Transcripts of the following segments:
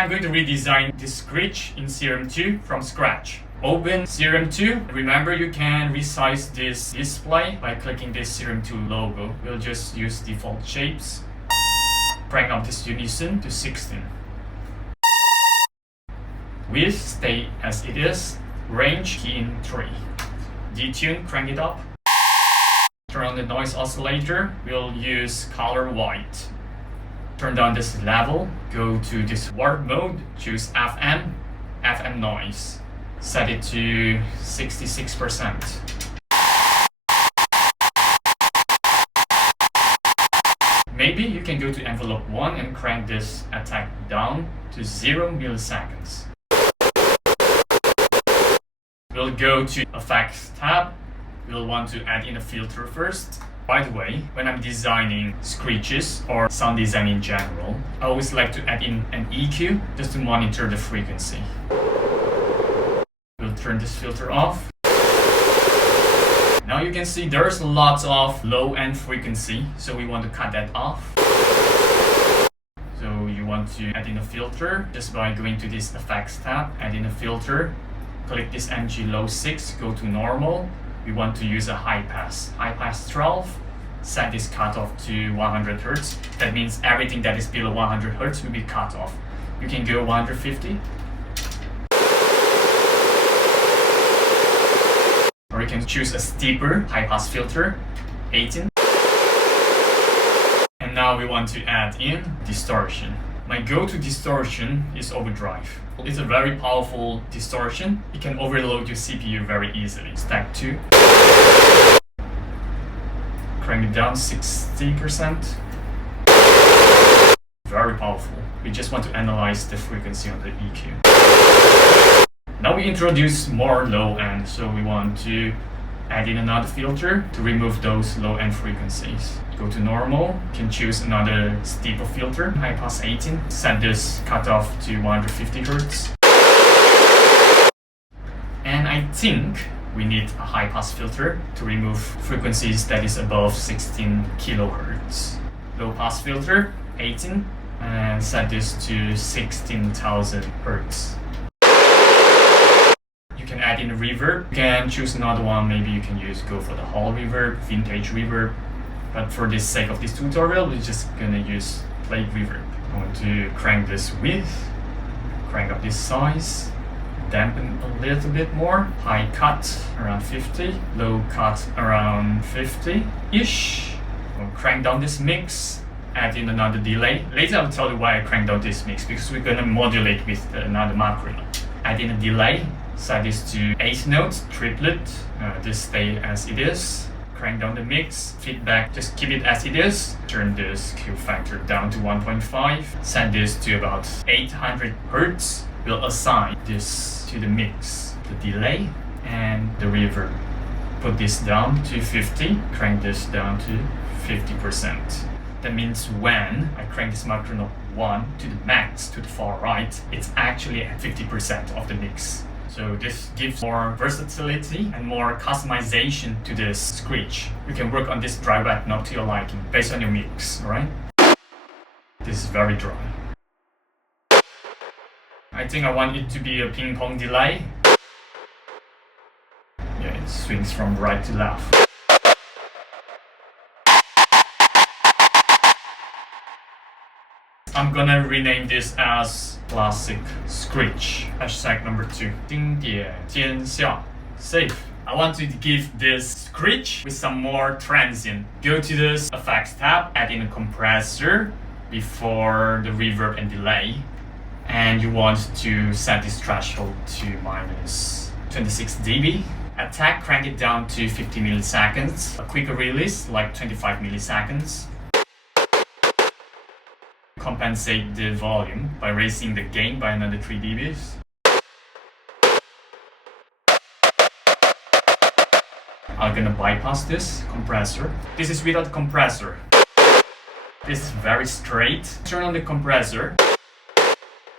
I'm going to redesign this Screech in Serum 2 from scratch. Open Serum 2. Remember, you can resize this display by clicking this Serum 2 logo. We'll just use default shapes. Crank up this unison to 16. Width, stay as it is. Range, key in 3. Detune, crank it up. Turn on the noise oscillator. We'll use color white. Turn down this level. Go to this warp mode. Choose FM. FM noise. Set it to 66%. Maybe you can go to envelope 1 and crank this attack down to 0 milliseconds. We'll go to Effects tab. We'll want to add in a filter first. By the way, when I'm designing screeches or sound design in general, I always like to add in an EQ just to monitor the frequency. We'll turn this filter off. Now you can see there's lots of low-end frequency, so we want to cut that off. So you want to add in a filter just by going to this Effects tab, add in a filter, click this MG low 6, go to normal. We want to use a high pass 12, set this cutoff to 100 Hz. That means everything that is below 100 Hz will be cut off. You can go 150. Or you can choose a steeper high pass filter, 18. And now we want to add in distortion. My go-to distortion is overdrive. It's a very powerful distortion. It can overload your CPU very easily. Stack 2. Crank it down 60%. Very powerful. We just want to analyze the frequency on the EQ. Now we introduce more low end, so we want to add in another filter to remove those low end frequencies. Go to normal, you can choose another steeper filter, high pass 18, set this cutoff to 150 Hz. And I think we need a high pass filter to remove frequencies that is above 16 kHz. Low pass filter, 18, and set this to 16,000 Hz. You can add in a reverb. You can choose another one, maybe you can go for the hall reverb, vintage reverb. But for the sake of this tutorial, we're just gonna use plate reverb. I want to crank this width, crank up this size, dampen a little bit more. High cut around 50, low cut around 50-ish. We'll crank down this mix, add in another delay. Later I'll tell you why I cranked down this mix, because we're gonna modulate with another macro. Add in a delay, set this to 8 notes, triplet, this stay as it is. Crank down the mix, feedback, just keep it as it is. Turn this Q factor down to 1.5. Set this to about 800 Hz. We'll assign this to the mix, the delay and the reverb. Put this down to 50, crank this down to 50%. That means when I crank this macro note 1 to the max, to the far right, it's actually at 50% of the mix. So this gives more versatility and more customization to this Screech. You can work on this dry wet knob to your liking based on your mix, right? This is very dry. I think I want it to be a ping pong delay. Yeah, it swings from right to left. I'm gonna rename this as Classic Screech. Hashtag number 2. 经典尖效 Safe. I want to give this Screech with some more transient. Go to this Effects tab, add in a compressor before the reverb and delay. And you want to set this threshold to minus 26 dB. Attack, crank it down to 50 milliseconds. A quicker release, like 25 milliseconds. Compensate the volume by raising the gain by another 3 dBs. I'm gonna bypass this compressor. This is without compressor. This is very straight. Turn on the compressor.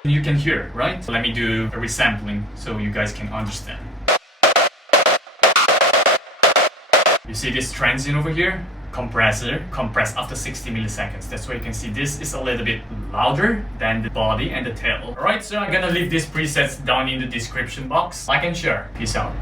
You can hear, right? Let me do a resampling so you guys can understand. You see this transient over here? Compressor, compress after 60 milliseconds. That's why you can see this is a little bit louder than the body and the tail. Alright, so I'm gonna leave these presets down in the description box. Like and share. Peace out.